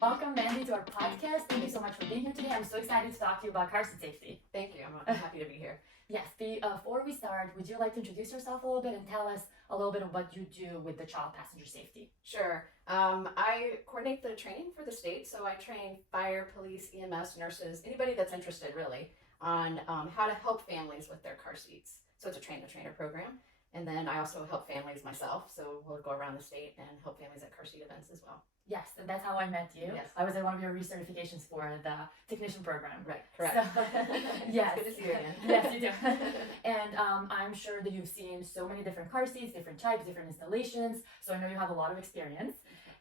Welcome, Mandi, to our podcast. Thank you so much for being here today. I'm so excited to talk to you about car seat safety. Thank you. I'm happy to be here. Yes, before we start, would you like to introduce yourself a little bit and tell us a little bit of what you do with the child passenger safety? Sure. I coordinate the training for the state, so I train fire, police, EMS, nurses, anybody that's interested really on how to help families with their car seats. So it's a train-the-trainer program. And then I also help families myself, so we'll go around the state and help families at car seat events as well. Yes, and that's how I met you. Yes. I was in one of your recertifications for the technician program. Right, correct. So, yes. It's good to see you again. Yes, you do. And I'm sure that you've seen so many different car seats, different types, different installations. So I know you have a lot of experience.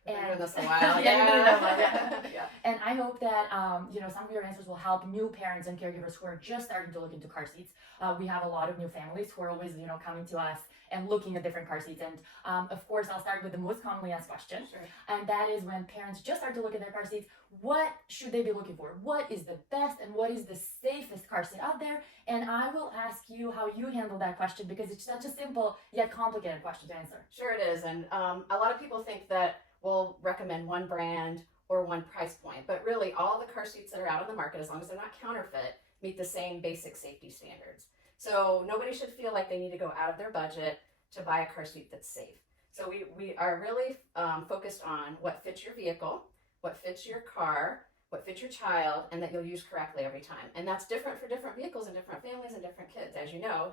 I've been doing this a while. Yeah. And I hope that some of your answers will help new parents and caregivers who are just starting to look into car seats. We have a lot of new families who are always coming to us and looking at different car seats. And of course, I'll start with the most commonly asked question. Sure. And that is when parents just start to look at their car seats, what should they be looking for? What is the best and what is the safest car seat out there? And I will ask you how you handle that question because it's such a simple yet complicated question to answer. Sure it is. And a lot of people think that we'll recommend one brand or one price point, but really all the car seats that are out on the market, as long as they're not counterfeit, meet the same basic safety standards. So nobody should feel like they need to go out of their budget to buy a car seat that's safe. So we are really focused on what fits your vehicle, what fits your car, what fits your child, and that you'll use correctly every time. And that's different for different vehicles and different families and different kids. As you know,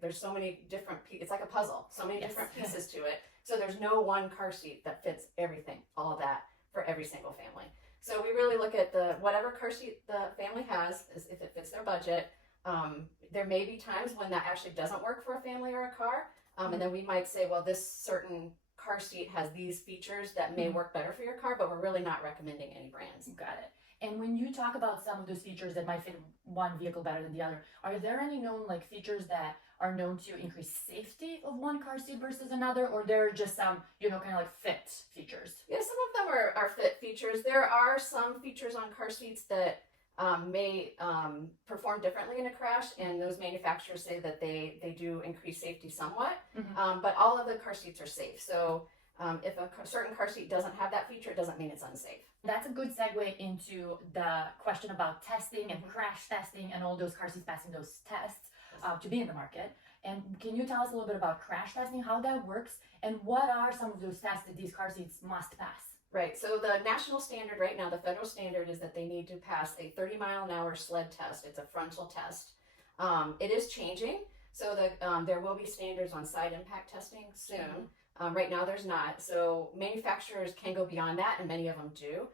there's so many different it's like a puzzle, so many different pieces to it. So there's no one car seat that fits everything, all of that, for every single family. So we really look at whatever car seat the family has, if it fits their budget. There may be times when that actually doesn't work for a family or a car. And then we might say, well, this certain car seat has these features that may work better for your car, but we're really not recommending any brands. Got it. And when you talk about some of those features that might fit one vehicle better than the other, are there any known features that are known to increase safety of one car seat versus another, or there are just some, fit features? Yeah, some of them are fit features. There are some features on car seats that may perform differently in a crash, and those manufacturers say that they do increase safety somewhat, but all of the car seats are safe. So if a certain car seat doesn't have that feature, it doesn't mean it's unsafe. That's a good segue into the question about testing and crash testing and all those car seats passing those tests to be in the market. And can you tell us a little bit about crash testing, how that works, and what are some of those tests that these car seats must pass? Right. So the national standard right now, the federal standard, is that they need to pass a 30-mile-an-hour sled test. It's a frontal test. It is changing, so that there will be standards on side impact testing soon. Right now there's not. So manufacturers can go beyond that, and many of them do.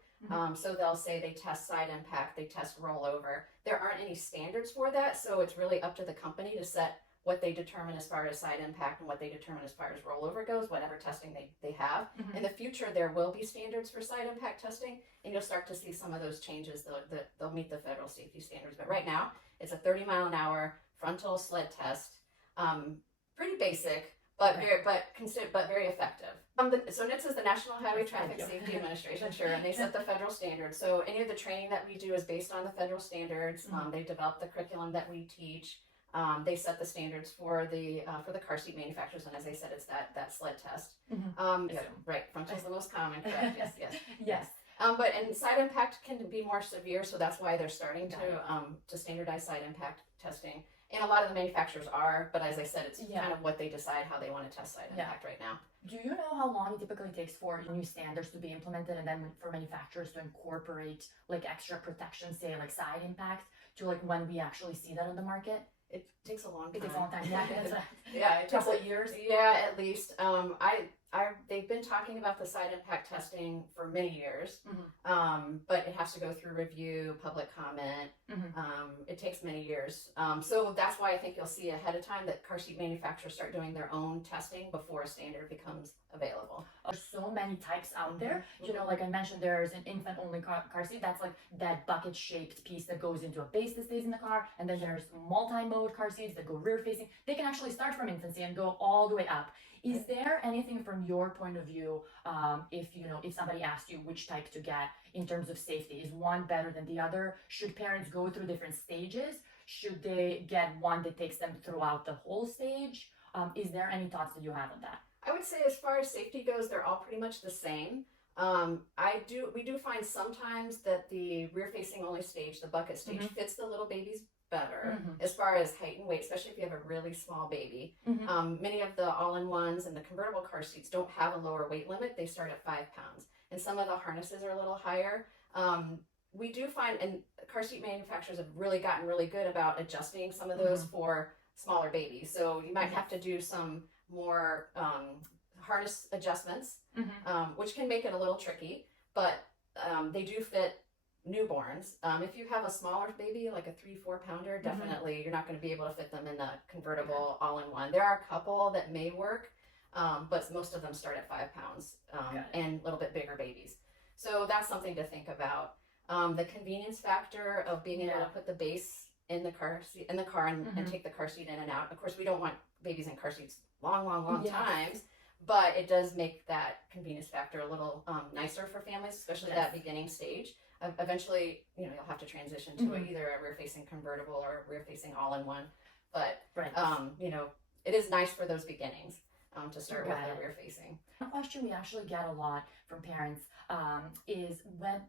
So they'll say they test side impact, they test rollover. There aren't any standards for that, so it's really up to the company to set what they determine as far as side impact and what they determine as far as rollover goes, whatever testing they have. In the future, there will be standards for side impact testing, and you'll start to see some of those changes. They'll meet the federal safety standards. But right now, it's a 30-mile-an-hour frontal sled test. Pretty basic, but very effective. So NHTSA is the National Highway Traffic Safety Administration, sure, and they set the federal standards. So any of the training that we do is based on the federal standards. They develop the curriculum that we teach. They set the standards for the car seat manufacturers, and as I said, it's that sled test. Right, frontal is the most common, correct? Yes. And side impact can be more severe, so that's why they're starting to standardize side impact testing. And a lot of the manufacturers are, but as I said, it's kind of what they decide how they want to test side impact right now. Do you know how long it typically takes for new standards to be implemented and then for manufacturers to incorporate extra protection, say side impact, to when we actually see that on the market? It takes a long time. It takes a long time. Yeah, it takes couple of years. Yeah, at least. They've been talking about the side impact testing for many years, but it has to go through review, public comment. It takes many years. So that's why I think you'll see ahead of time that car seat manufacturers start doing their own testing before a standard becomes available. There's so many types out there. Like I mentioned, there's an infant-only car seat. That's that bucket-shaped piece that goes into a base that stays in the car. And then there's multi-mode car seats that go rear-facing. They can actually start from infancy and go all the way up. Is there anything from your point of view, if somebody asked you which type to get in terms of safety, is one better than the other? Should parents go through different stages? Should they get one that takes them throughout the whole stage? Is there any thoughts that you have on that? I would say as far as safety goes, they're all pretty much the same. We do find sometimes that the rear-facing only stage, the bucket stage, fits the little babies better as far as height and weight, especially if you have a really small baby. Many of the all-in-ones and the convertible car seats don't have a lower weight limit. They start at 5 pounds. And some of the harnesses are a little higher. We do find, and car seat manufacturers have really gotten really good about adjusting some of those for smaller babies. So you might have to do some more harness adjustments, which can make it a little tricky, but they do fit newborns. If you have a smaller baby, like a 3-4 pounder, definitely you're not going to be able to fit them in the convertible all-in-one. There are a couple that may work, but most of them start at 5 pounds and a little bit bigger babies. So that's something to think about. The convenience factor of being able to put the base in the car seat, and take the car seat in and out. Of course, we don't want babies in car seats long times, but it does make that convenience factor a little nicer for families, especially that beginning stage. Eventually, you'll have to transition to either a rear-facing convertible or a rear-facing all-in-one. But it is nice for those beginnings to start with the rear-facing. A question we actually get a lot from parents is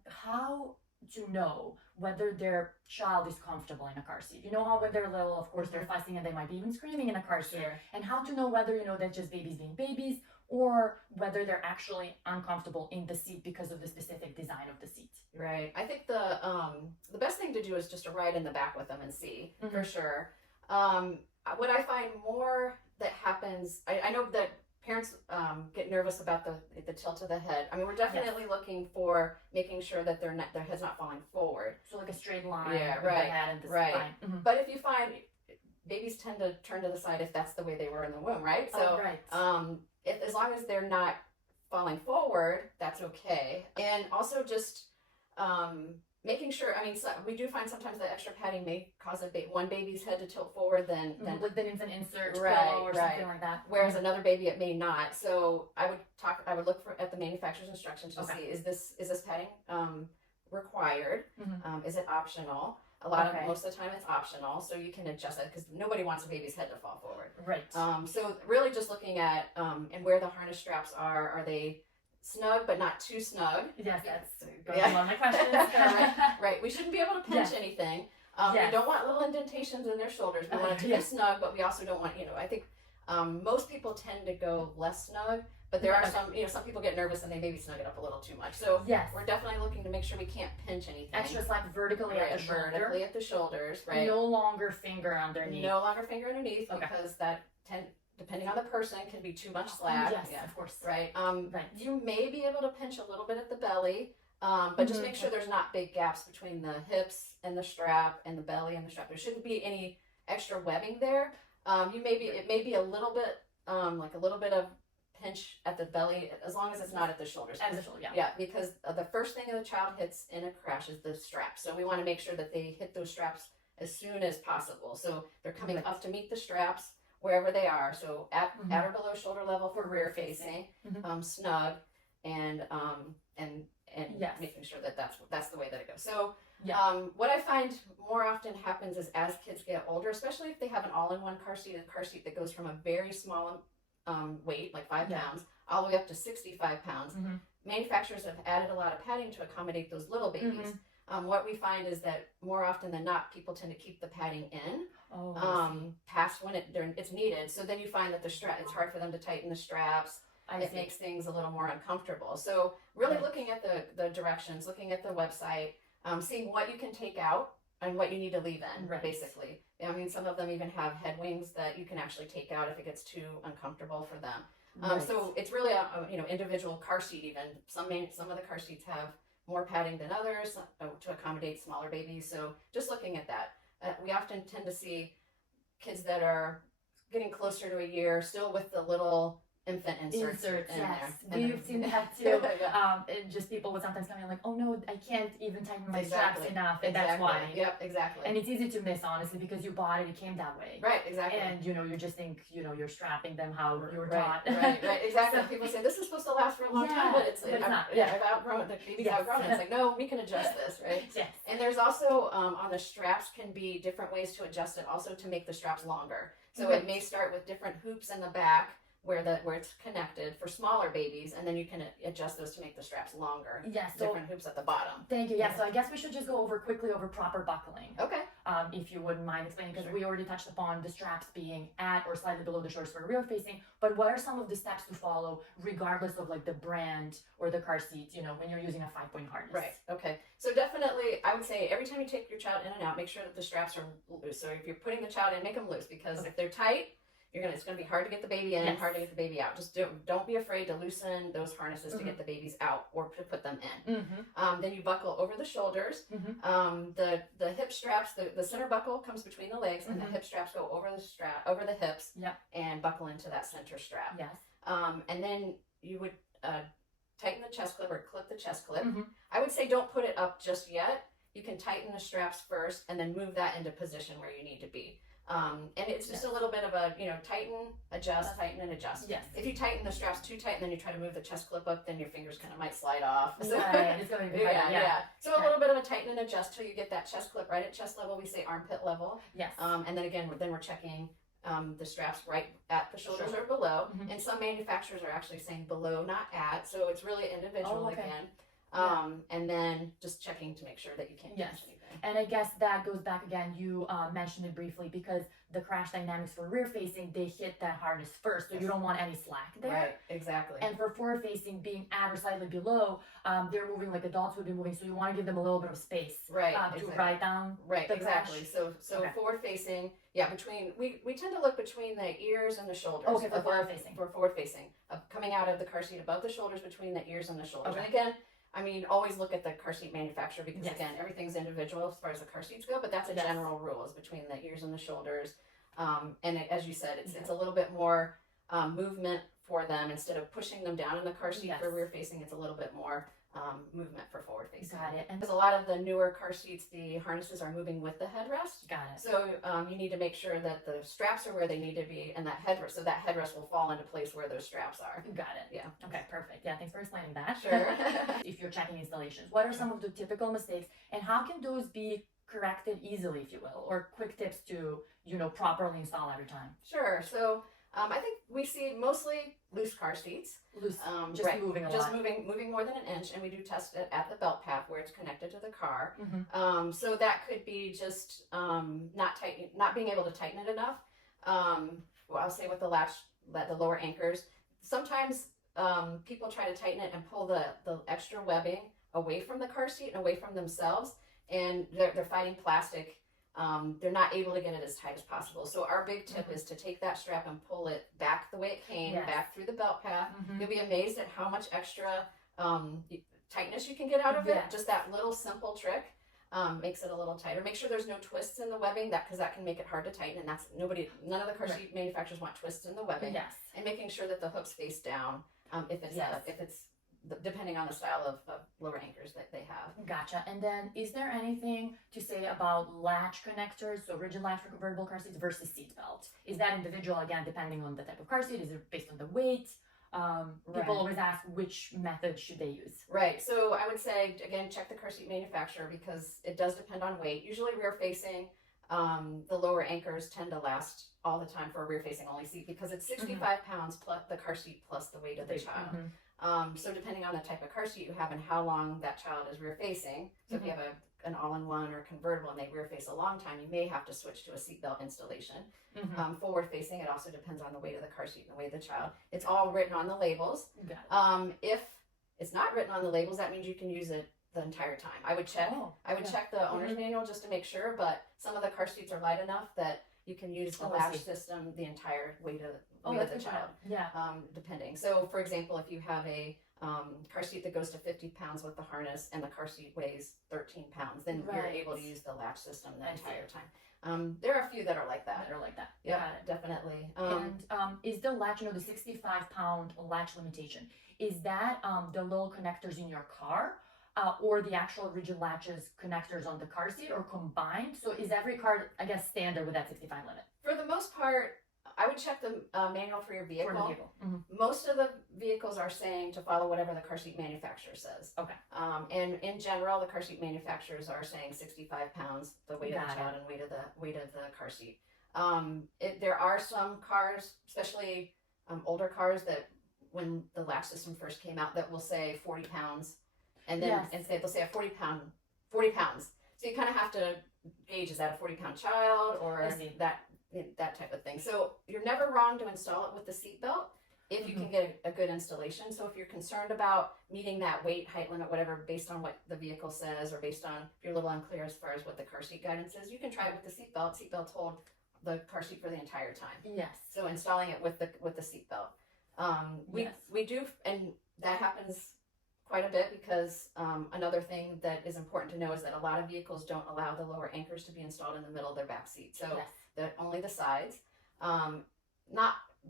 how to know whether their child is comfortable in a car seat. You know how when they're little, of course, they're fussing and they might be even screaming in a car seat. And how to know whether, they're just babies being babies or whether they're actually uncomfortable in the seat because of the specific design of the seat. Right. I think the best thing to do is just to ride in the back with them and see, for sure. What I find more that happens, I know that parents get nervous about the tilt of the head. I mean, we're definitely looking for making sure that their head's not falling forward. So like a straight line. The head and the spine. But if you find babies tend to turn to the side if that's the way they were in the womb, right? So as long as they're not falling forward, that's okay. And also just making sure, we do find sometimes that extra padding may cause one baby's head to tilt forward than like the infant insert pillow or something like that. Whereas another baby it may not. So I would look at the manufacturer's instructions to see, is this padding required? Is it optional? Most of the time it's optional, so you can adjust it because nobody wants a baby's head to fall forward. Right. So really just looking at and where the harness straps are they snug but not too snug? Yes, that's going on my questions. right. We shouldn't be able to pinch anything. We don't want little indentations in their shoulders. We want it to be snug, but we also don't want, I think most people tend to go less snug, but there are some people get nervous and they maybe snug it up a little too much. So we're definitely looking to make sure we can't pinch anything. Extra slack vertically at the shoulder. Vertically at the shoulders, right. No longer finger underneath. Because that depending on the person, can be too much slack. Yes, of course. Right. You may be able to pinch a little bit at the belly, but just make sure there's not big gaps between the hips and the strap and the belly and the strap. There shouldn't be any extra webbing there. It may be a little bit, like a little bit of pinch at the belly, as long as it's not at the shoulders. At the shoulder, because the first thing the child hits in a crash is the straps. So we want to make sure that they hit those straps as soon as possible. So they're coming up to meet the straps wherever they are. So at or below shoulder level for rear facing, snug, and making sure that that's the way that it goes. So what I find more often happens is as kids get older, especially if they have an all-in-one car seat, a car seat that goes from a very small weight, like 5 pounds, all the way up to 65 pounds. Manufacturers have added a lot of padding to accommodate those little babies. What we find is that more often than not, people tend to keep the padding in past when it's needed. So then you find that it's hard for them to tighten the straps. It makes things a little more uncomfortable. So really looking at the directions, looking at the website, seeing what you can take out and what you need to leave in, basically. Some of them even have head wings that you can actually take out if it gets too uncomfortable for them. So it's really a individual car seat even. Some of the car seats have more padding than others to accommodate smaller babies. So just looking at that. We often tend to see kids that are getting closer to a year still with the little infant inserts in there. We've seen that too. And just people would sometimes come in like, oh no, I can't even tighten my straps enough, and that's why. Yep, exactly. And it's easy to miss, honestly, because you bought it, it came that way. Right, exactly. And you just think, you're strapping them how you were taught. Right, exactly. People say this is supposed to last for a long time, but it's not. I've outgrown it. The baby's outgrown it. It's like, no, we can adjust this, right? Yes. And there's also on the straps can be different ways to adjust it, also to make the straps longer. So it may start with different hoops in the back where it's connected for smaller babies, and then you can adjust those to make the straps longer. Yes. So Different hoops at the bottom. thank you. Yeah. So I guess we should just go quickly over proper buckling. Okay. If you wouldn't mind explaining, because Sure. we already touched upon the straps being at or slightly below the shoulders for rear facing. But what are some of the steps to follow, regardless of like the brand or the car seat? You know, when you're using a 5-point harness. Right. Okay. So definitely, I would say every time you take your child in and out, make sure that the straps are loose. So if you're putting the child in, make them loose, because if they're tight, it's going to be hard to get the baby in and hard to get the baby out. Just don't be afraid to loosen those harnesses to get the babies out or to put them in. Then you buckle over the shoulders. The hip straps, the center buckle comes between the legs, and the hip straps go over the hips, and buckle into that center strap. Yes. And then you would tighten the chest clip or clip the chest clip. I would say don't put it up just yet. You can tighten the straps first and then move that into position where you need to be. And it's just a little bit of a, tighten, adjust, tighten, and adjust. Yes. If you tighten the straps too tight and then you try to move the chest clip up, then your fingers kind of might slide off. So, right. It's going to be yeah. So a little bit of a tighten and adjust till you get that chest clip right at chest level. We say armpit level. Yes. And then again, we're checking the straps right at the shoulders or below. And some manufacturers are actually saying below, not at. So it's really individual again. And then just checking to make sure that you can't catch anything. And I guess that goes back again, you mentioned it briefly, because the crash dynamics for rear facing, they hit that harness first, so you don't want any slack there. Right, exactly. And for forward facing, being at or slightly below, they're moving like adults would be moving, so you want to give them a little bit of space to ride down the exactly. crash. So forward facing, between we tend to look between the ears and the shoulders. Okay, for forward facing. For forward facing, coming out of the car seat above the shoulders, between the ears and the shoulders. And again, I mean, always look at the car seat manufacturer, because again, everything's individual as far as the car seats go, but that's a general rule, is between the ears and the shoulders. And as you said, it's a little bit more movement for them. Instead of pushing them down in the car seat for rear facing, it's a little bit more movement for forward facing. Got it. And because a lot of the newer car seats, the harnesses are moving with the headrest. Got it. So you need to make sure that the straps are where they need to be, and that headrest, so that headrest will fall into place where those straps are. Got it. Yeah. Okay, perfect. Yeah, thanks for explaining that. Sure. If you're checking installations, what are some of the typical mistakes, and how can those be corrected easily, if you will, or quick tips to, properly install every time? Sure. So I think we see mostly loose car seats. Loose, moving a lot. Just moving more than an inch, and we do test it at the belt path where it's connected to the car. So that could be just not being able to tighten it enough. I'll say with the latch, the lower anchors, sometimes people try to tighten it and pull the extra webbing away from the car seat and away from themselves, and they're fighting plastic. They're not able to get it as tight as possible. So our big tip is to take that strap and pull it back the way it came, back through the belt path. You'll be amazed at how much extra tightness you can get out of it. Just that little simple trick makes it a little tighter. Make sure there's no twists in the webbing, because that can make it hard to tighten, and none of the car seat manufacturers want twists in the webbing. And making sure that the hooks face down, if it's depending on the style of lower anchors that they have. Gotcha. And then, is there anything to say about latch connectors, so rigid latch for convertible car seats versus seatbelt? Is that individual, again, depending on the type of car seat? Is it based on the weight? People always ask, which method should they use? Right. So I would say, again, check the car seat manufacturer, because it does depend on weight. Usually rear facing, the lower anchors tend to last all the time for a rear facing only seat, because it's 65 pounds plus the car seat plus the weight of the child. So depending on the type of car seat you have and how long that child is rear facing, so if you have an all-in-one or convertible and they rear face a long time, you may have to switch to a seatbelt installation. Forward facing, it also depends on the weight of the car seat and the weight of the child. It's all written on the labels. If it's not written on the labels, that means you can use it the entire time. I would check. Check the owner's manual just to make sure, but some of the car seats are light enough that you can use the latch system the entire weight of the child. Depending. So, for example, if you have a car seat that goes to 50 pounds with the harness and the car seat weighs 13 pounds, then you're able to use the latch system the entire time. There are a few that are like that. Yeah, definitely. And is the latch, the 65-pound latch limitation, is that the little connectors in your car? Or the actual rigid latches connectors on the car seat, or combined? So is every car, I guess, standard with that 65 limit? For the most part, I would check the manual for your vehicle. For the vehicle. Most of the vehicles are saying to follow whatever the car seat manufacturer says. Okay. And in general, the car seat manufacturers are saying 65 pounds, the weight of the child and weight of the car seat. There are some cars, especially older cars that when the latch system first came out that will say 40 pounds, and then Yes. and say they'll say a 40 pounds. So you kind of have to gauge, is that a 40-pound child or I see. that type of thing. So you're never wrong to install it with the seatbelt if you can get a good installation. So if you're concerned about meeting that weight, height limit, whatever, based on what the vehicle says, or based on if you're a little unclear as far as what the car seat guidance is, you can try it with the seatbelt. Seatbelts hold the car seat for the entire time. Yes. So installing it with the seatbelt. Yes. We do, and that happens quite a bit because another thing that is important to know is that a lot of vehicles don't allow the lower anchors to be installed in the middle of their back seat. So Yes. only the sides.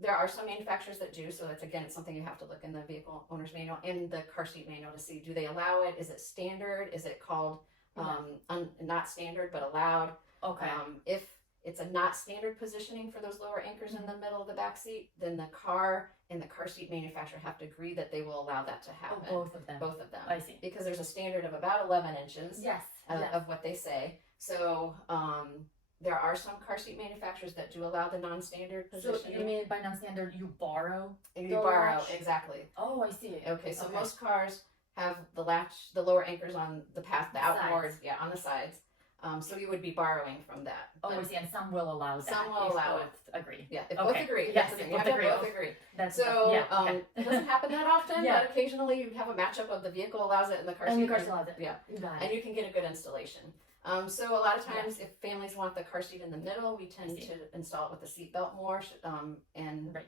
There are some manufacturers that do. So it's something you have to look in the vehicle owner's manual and the car seat manual to see, do they allow it? Is it standard? Is it called not standard but allowed? Okay. If it's a not standard positioning for those lower anchors in the middle of the back seat, then the car and the car seat manufacturer have to agree that they will allow that to happen. Both of them. Both of them. I see. Because there's a standard of about 11 inches Yes. of what they say. So there are some car seat manufacturers that do allow the non-standard So positioning. you mean by non-standard you borrow? You the borrow, latch? exactly. Oh, I see. Okay, so most cars have the latch, the lower anchors on the path, the outboard, Sides. on the sides. So you would be borrowing from that. Oh, I But see. And some will allow that. Some will if allow both agree. yeah, if Okay. both agree. Yes, That's the if thing. You both have to agree. both agree. That's So yeah. Okay. it doesn't happen that often, Yeah. but occasionally you have a matchup of the vehicle allows it and the car And seat. the car seat allows it. Yeah. You got it. And you can get a good installation. So a lot of times, if families want the car seat in the middle, we tend see. to install it with the seatbelt more, and Right.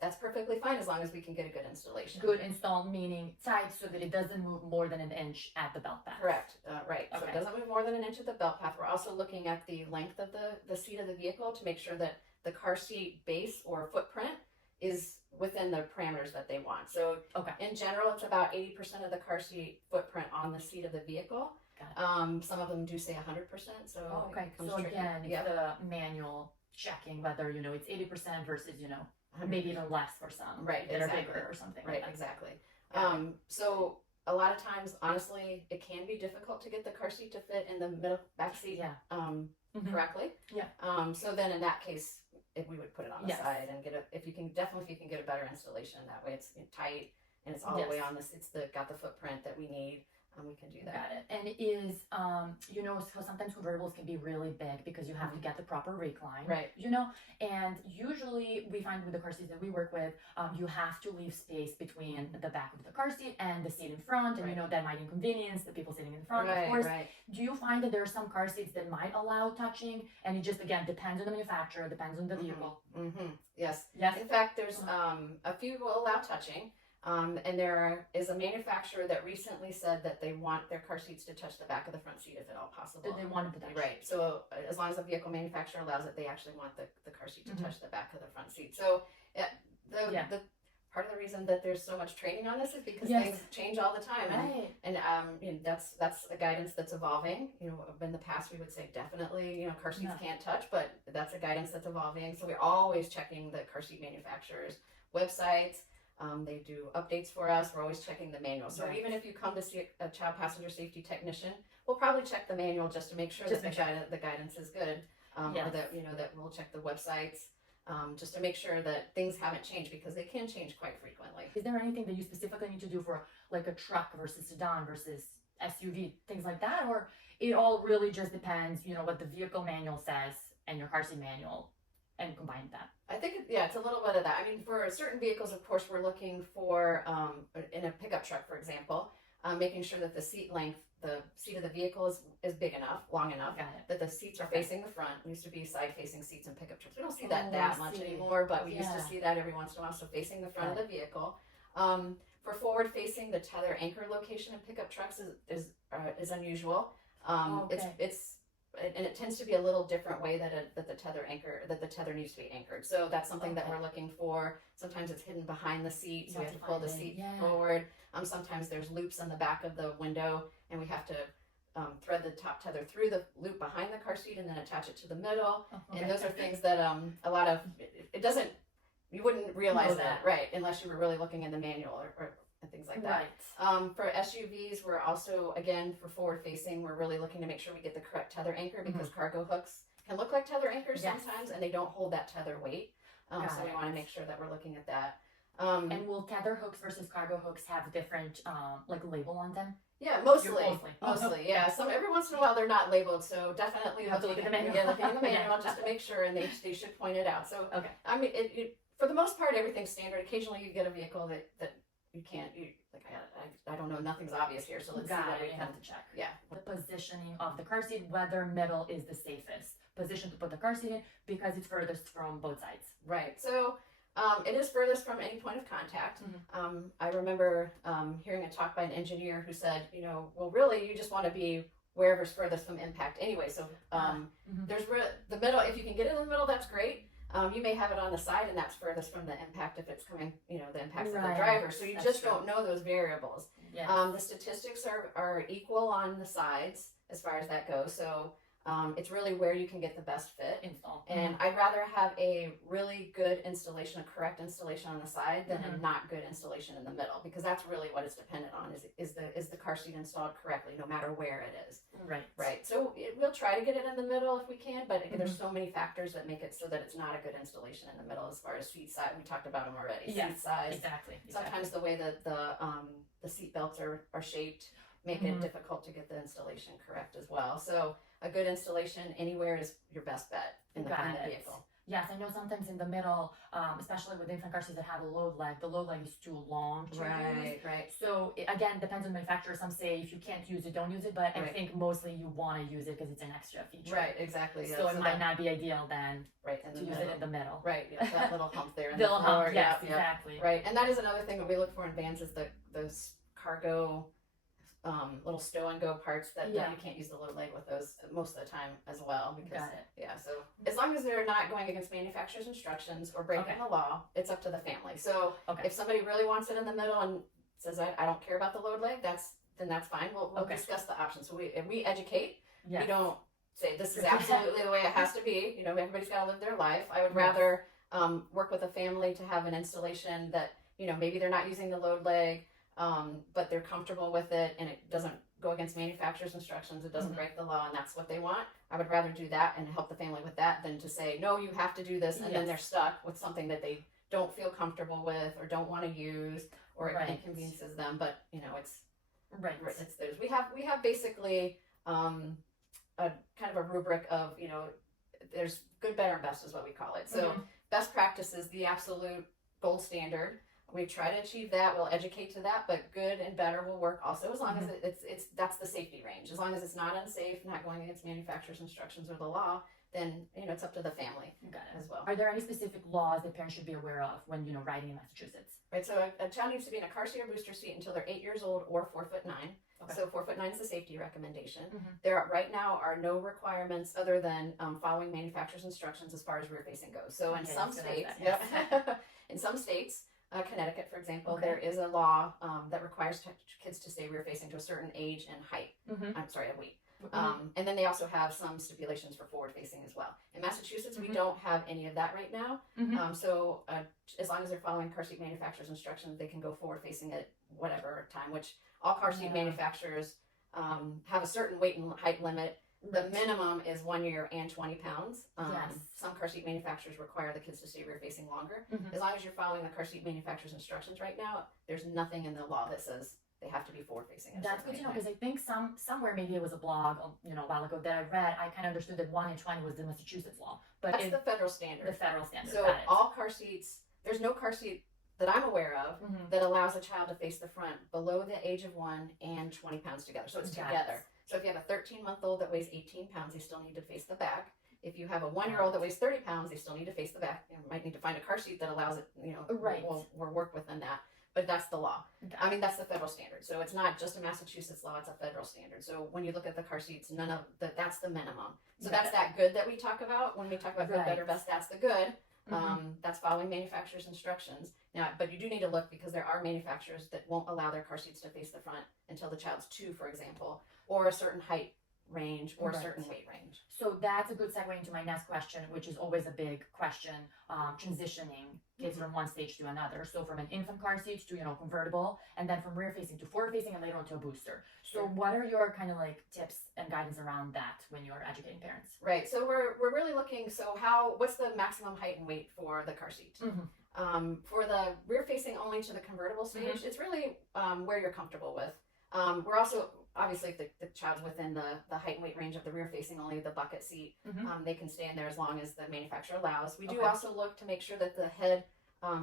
that's perfectly fine as long as we can get a good installation. Good installed meaning tight so that it doesn't move more than an inch at the belt path. Correct. Right. So Okay. it doesn't move more than an inch at the belt path. We're also looking at the length of the seat of the vehicle to make sure that the car seat base or footprint is within the parameters that they want. So in general, it's about 80% of the car seat footprint on the seat of the vehicle. Some of them do say 100%. So okay. it becomes So tricky. again, it's the manual checking whether it's 80% versus maybe even less for some Right, that exactly. are bigger or something. Right, like that. exactly. Got it. So a lot of times, honestly, it can be difficult to get the car seat to fit in the middle back seat Yeah. correctly. Yeah. So then in that case, if we would put it on the Yes. side and if you can get a better installation that way, it's tight and it's all the way on this. It's got the footprint that we need. We can do that. Got it. And it is, so sometimes convertibles can be really big because you have to get the proper recline. Right. And usually we find with the car seats that we work with, you have to leave space between the back of the car seat and the seat in front. And that might inconvenience the people sitting in front, of course. Right. Do you find that there are some car seats that might allow touching? And it just, again, depends on the manufacturer, depends on the vehicle. Yes. Yes. In fact, there's a few will allow touching. And there is a manufacturer that recently said that they want their car seats to touch the back of the front seat if at all possible. That they want it to touch. Right. So as long as the vehicle manufacturer allows it, they actually want the car seat to touch the back of the front seat. So the part of the reason that there's so much training on this is because things change all the time. Right. And that's a guidance that's evolving. In the past we would say definitely, car seats can't touch, but that's a guidance that's evolving. So we're always checking the car seat manufacturers' websites. They do updates for us. We're always checking the manual. So even if you come to see a child passenger safety technician, we'll probably check the manual just to make sure that the guidance is good. Or that that we'll check the websites just to make sure that things haven't changed because they can change quite frequently. Is there anything that you specifically need to do for like a truck versus sedan versus SUV, things like that, or it all really just depends? What the vehicle manual says and your car seat manual, and combine that. I think, it's a little bit of that. I mean, for certain vehicles, of course, we're looking for, in a pickup truck, for example, making sure that the seat length, the seat of the vehicle is big enough, long enough, that the seats are facing the front. It used to be side-facing seats in pickup trucks. We don't see that much anymore, but we used to see that every once in a while, so facing the front of the vehicle. For forward-facing, the tether anchor location in pickup trucks is unusual. And it tends to be a little different way that the tether needs to be anchored. So that's something that we're looking for. Sometimes it's hidden behind the seat, so we have to pull the seat forward. Sometimes there's loops on the back of the window, and we have to thread the top tether through the loop behind the car seat and then attach it to the middle. And those are things that a lot of you wouldn't realize that, right, unless you were really looking in the manual or things like that. Right. For SUVs, we're also, again, for forward facing, we're really looking to make sure we get the correct tether anchor because cargo hooks can look like tether anchors sometimes and they don't hold that tether weight. So Got we it. want to make sure that we're looking at that. And will tether hooks versus cargo hooks have different like label on them? Yeah, mostly. Mostly. Mostly, yeah. Some every once in a while they're not labeled, so definitely You have to look at the manual. Yeah, looking at the Yeah. manual just to make sure, and they should point it out. So Okay. I mean, for the most part, everything's standard. Occasionally, you get a vehicle that you can't. I don't know. Nothing's obvious here, so let's see Got what it. we You can. have to check. Yeah. The positioning of the car seat, whether middle is the safest position to put the car seat in because it's furthest from both sides. Right. So it is furthest from any point of contact. Mm-hmm. I remember hearing a talk by an engineer who said, well, really, you just want to be wherever's furthest from impact anyway. So Mm-hmm. there's the middle. If you can get it in the middle, that's great. You may have it on the side, and that's furthest from the impact if it's coming, the impacts of the Right. driver. So you That's just true. don't know those variables. Yes. The statistics are equal on the sides as far as that goes. So it's really where you can get the best fit. Install. And I'd rather have a really good installation, a correct installation on the side than a not good installation in the middle, because that's really what it's dependent on is the car seat installed correctly no matter where it is. Right. Right. So we'll try to get it in the middle if we can, but there's so many factors that make it so that it's not a good installation in the middle as far as seat size. We talked about them already. Yes, Seat size. Exactly. Sometimes the way that the seat belts are shaped make it difficult to get the installation correct as well. So a good installation anywhere is your best bet in the vehicle. Yes, I know sometimes in the middle, especially with infant car seats that have a load leg, the load leg is too long to use. Right. So it, again, depends on the manufacturer. Some say if you can't use it, don't use it. But I Right. think mostly you want to use it because it's an extra feature. Right, exactly. So it might not be ideal then right in to the use middle. it in the middle. Right, yeah, that little hump there in The the little floor. hump, yes, yeah, exactly. Right, and that is another thing that we look for in vans is those cargo little stow and go parts that you can't use the load leg with those most of the time as well, because Got it. yeah, so as long as they're not going against manufacturer's instructions or breaking the law, it's up to the family. So if somebody really wants it in the middle and says I don't care about the load leg, then that's fine. We'll discuss the options. So we educate. Yes. We don't say this is absolutely the way it has to be. Everybody's got to live their life. I would rather work with a family to have an installation that maybe they're not using the load leg, but they're comfortable with it and it doesn't go against manufacturer's instructions. It doesn't break the law, and that's what they want. I would rather do that and help the family with that than to say no, you have to do this, and then they're stuck with something that they don't feel comfortable with or don't want to use, or it inconveniences them. But it's it's theirs. We have basically a kind of a rubric of there's good, better, and best is what we call it. So best practice is the absolute gold standard. We try to achieve that. We'll educate to that, but good and better will work also, as long as it's that's the safety range. As long as it's not unsafe, not going against manufacturer's instructions or the law, then it's up to the family as well. Are there any specific laws that parents should be aware of when riding in Massachusetts? Right. So a child needs to be in a car seat or booster seat until they're 8 years old or 4'9". Okay. So 4'9" is the safety recommendation. There right now are no requirements other than following manufacturer's instructions as far as rear facing goes. So in some states, in some states. Connecticut, for example, there is a law that requires kids to stay rear facing to a certain age and height. I'm sorry, and weight. And then they also have some stipulations for forward facing as well. In Massachusetts, we don't have any of that right now. So as long as they're following car seat manufacturer's instructions, they can go forward facing at whatever time, which all car seat manufacturers have a certain weight and height limit. The minimum is 1 year and 20 pounds. Some car seat manufacturers require the kids to stay rear facing longer. As long as you're following the car seat manufacturer's instructions right now, there's nothing in the law that says they have to be forward facing. That's good to know, because I think somewhere, maybe it was a blog a while ago that I read, I kind of understood that 1 in 20 was the Massachusetts law, but that's the federal standard. The federal standard. So all car seats, there's no car seat that I'm aware of that allows a child to face the front below the age of 1 and 20 pounds together. So it's together. So if you have a 13-month-old that weighs 18 pounds, they still need to face the back. If you have a 1-year-old that weighs 30 pounds, they still need to face the back. You might need to find a car seat that allows it, we'll work within that. But that's the law. I mean, that's the federal standard. So it's not just a Massachusetts law, it's a federal standard. So when you look at the car seats, that's the minimum. So that's that good that we talk about. When we talk about good, better, best, that's the good. That's following manufacturer's instructions. Now, but you do need to look, because there are manufacturers that won't allow their car seats to face the front until the child's 2, for example, or a certain height range or Right. certain weight range. So that's a good segue into my next question, which is always a big question, transitioning kids from one stage to another. So from an infant car seat to, convertible, and then from rear facing to forward facing, and later on to a booster. So Sure. what are your kind of like tips and guidance around that when you're educating parents? Right. So we're really looking. So what's the maximum height and weight for the car seat? For the rear facing only to the convertible stage, it's really where you're comfortable with. We're also obviously if the child's within the height and weight range of the rear facing only, the bucket seat, they can stay in there as long as the manufacturer allows. We do Okay. also look to make sure that the head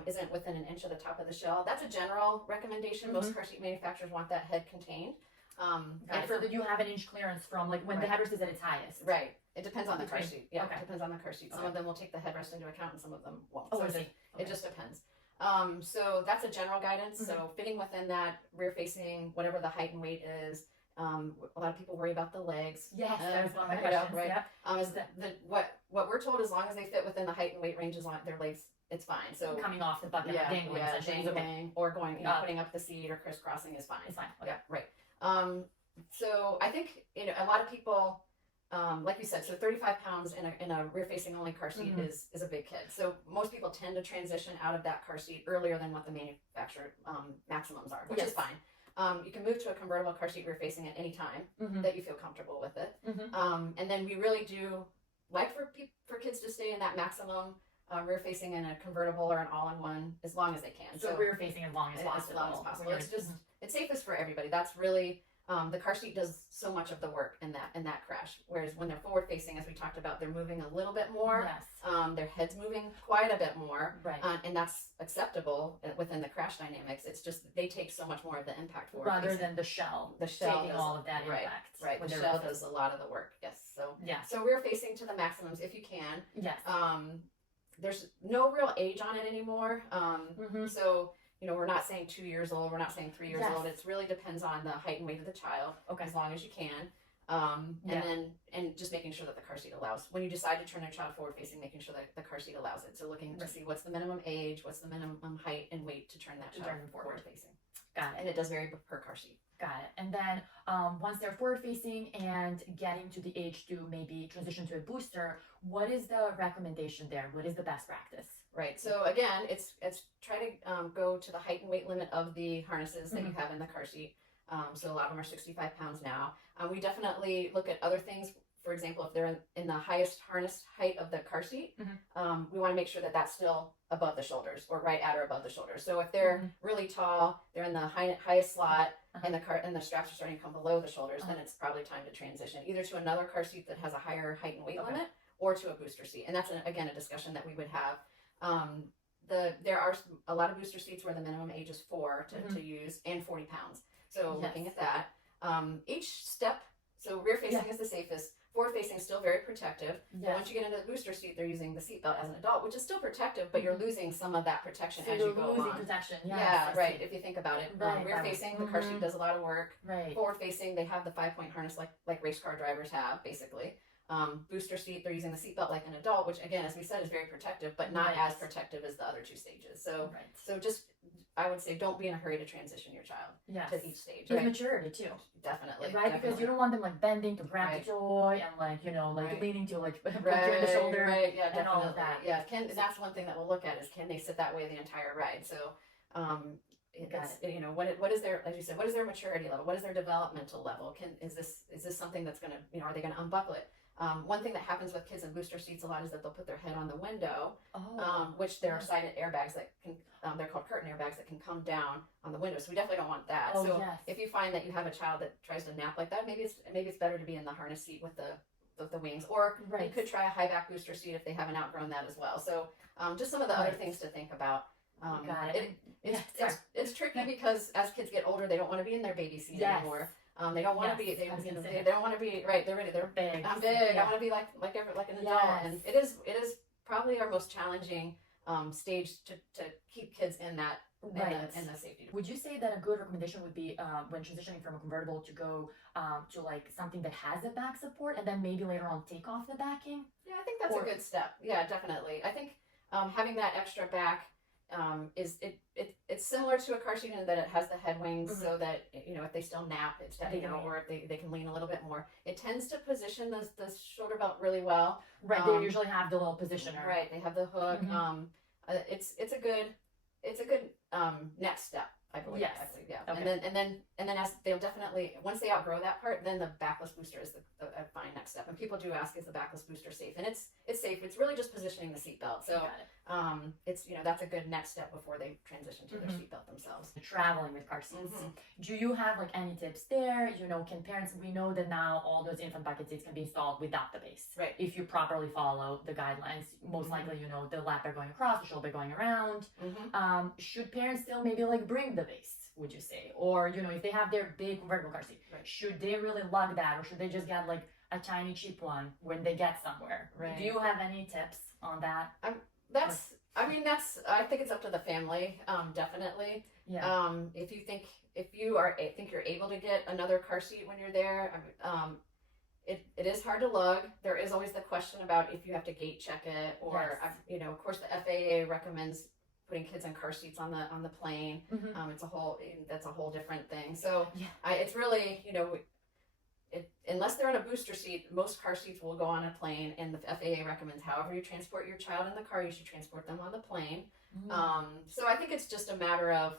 isn't within an inch of the top of the shell. That's a general recommendation. Most car seat manufacturers want that head contained. And for you have an inch clearance from like when the headrest is at its highest. Right. It depends on the car Okay. seat. Yeah, Okay. it depends on the car seat. Some of them will take the headrest into account and some of them won't. Oh, So I see. it just depends. So that's a general guidance. So fitting within that rear facing, whatever the height and weight is. A lot of people worry about the legs. Yes, that was one of my you know, questions. right? Yep. Is what we're told, as long as they fit within the height and weight range, as long as their legs, it's fine. So Coming off the bucket, dangling essentially. dangling, or going, putting up the seat or crisscrossing is fine. It's fine. Okay. Yeah, right. So I think a lot of people, like you said, so 35 pounds in a rear facing only car seat is a big kid. So most people tend to transition out of that car seat earlier than what the manufacturer maximums are, which is fine. You can move to a convertible car seat rear facing at any time that you feel comfortable with it. And then we really do like for kids to stay in that maximum rear facing in a convertible or an all-in-one as long as they can. So rear facing as long as possible. As long as possible. It's just it's safest for everybody. That's really the car seat does so much of the work in that crash. Whereas when they're forward facing, as we talked about, they're moving a little bit more. Yes. Their head's moving quite a bit more. Right. And that's acceptable within the crash dynamics. It's just they take so much more of the impact forward Rather facing. than the shell. The shell taking does, all of that right, impact. Right. when The they're shell rear does a lot of the work. Yes. So Yeah. So rear facing to the maximums if you can. Yes. There's no real age on it anymore. So we're not saying 2 years old. We're not saying 3 years old. It really depends on the height and weight of the child. Okay. As long as you can. And just making sure that the car seat allows. When you decide to turn your child forward facing, making sure that the car seat allows it. So looking to see what's the minimum age, what's the minimum height and weight to turn that child forward facing. Got it. And it does vary per car seat. Got it. And then once they're forward facing and getting to the age to maybe transition to a booster, what is the recommendation there? What is the best practice? Right. So again, it's try to go to the height and weight limit of the harnesses that you have in the car seat. So a lot of them are 65 pounds now. We definitely look at other things. For example, if they're in the highest harness height of the car seat, we want to make sure that that's still above the shoulders or right at or above the shoulders. So if they're really tall, they're in the highest slot, and the straps are starting to come below the shoulders, then it's probably time to transition either to another car seat that has a higher height and weight limit or to a booster seat. And that's again a discussion that we would have. There are a lot of booster seats where the minimum age is 4 to use and 40 pounds. So looking at that, each step. So rear facing is the safest. Forward facing is still very protective. But once you get into the booster seat, they're using the seatbelt as an adult, which is still protective, but you're losing some of that protection as you go on. Protection. Yeah, right. If you think about it, Right, rear facing, the car seat does a lot of work. Right. Forward facing, they have the 5-point harness like race car drivers have, basically. Booster seat, they're using the seatbelt like an adult, which again, as we said, is very protective, but not as protective as the other two stages. So just, I would say, don't be in a hurry to transition your child to each stage. It's maturity too. Definitely. Right, because you don't want them like bending to grab the toy and leaning to like put you in the shoulder. Right, yeah, definitely. And all of that. Yeah, that's one thing that we'll look at is can they sit that way the entire ride? So what is their, as you said, what is their maturity level? What is their developmental level? Is this something that's gonna, are they gonna unbuckle it? One thing that happens with kids in booster seats a lot is that they'll put their head on the window, which there are side airbags that can, they're called curtain airbags that can come down on the window. So we definitely don't want that. If you find that you have a child that tries to nap like that, maybe it's better to be in the harness seat with the wings, or you could try a high back booster seat if they haven't outgrown that as well. So just some of the other things to think about. It's tricky because as kids get older, they don't want to be in their baby seat anymore. They don't want to be. They don't want to be right. They're ready. They're big. I'm big. I want to be like an adult. And it is probably our most challenging stage to keep kids in that in the safety. Would you say that a good recommendation would be when transitioning from a convertible to go to like something that has a back support, and then maybe later on take off the backing? Yeah, I think that's a good step. Yeah, definitely. I think having that extra back it's similar to a car seat in that it has the head wings Mhm. so that if they still nap, it's or if they can lean a little bit more. It tends to position the shoulder belt really well. Right, they usually have the little positioner. Right, they have the hook. Mhm. It's a good next step, I believe. Yes. Yeah. Okay. And then as they'll definitely, once they outgrow that part, then the backless booster is a fine next step. And people do ask, is the backless booster safe? And it's safe. It's really just positioning the seatbelt. So Got it. it's that's a good next step before they transition to their Mhm. seatbelt themselves. Traveling with car seats. Mhm. Do you have like any tips there? Can parents, we know that now all those infant bucket seats can be installed without the base. Right. If you properly follow the guidelines, most Mhm. likely, the lap are going across, the shoulder going around. Mm-hmm. Should parents still maybe like bring the base, would you say? Or, if they have their big convertible car seat, Right. should they really lug that, or should they just get like a tiny cheap one when they get somewhere? Right. Do you have any tips on that? I think it's up to the family, definitely. Yeah. If you think you're able to get another car seat when you're there, it is hard to lug. There is always the question about if you have to gate check it, or Yes. of course the FAA recommends putting kids in car seats on the plane. Mhm. That's a whole different thing. So Yeah. it's really unless they're in a booster seat, most car seats will go on a plane, and the FAA recommends however you transport your child in the car, you should transport them on the plane. So I think it's just a matter of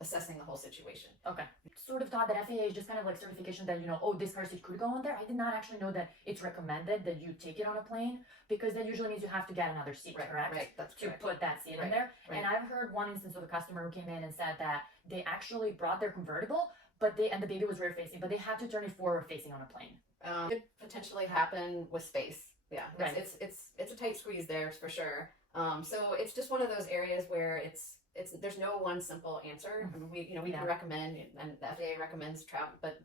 assessing the whole situation. Okay. Sort of thought that FAA is just kind of like certification that, this car seat could go on there. I did not actually know that it's recommended that you take it on a plane, because that usually means you have to get another seat, correct? Right, that's To correct. put that seat in Right, there. right. And I've heard one instance of a customer who came in and said that they actually brought their convertible, and the baby was rear facing, but they had to turn it forward facing on a plane. Could potentially happen with space. Yeah, Right. It's a tight squeeze there for sure. So it's just one of those areas where there's no one simple answer. I mean, we Yeah. can recommend, and the FAA recommends travel, but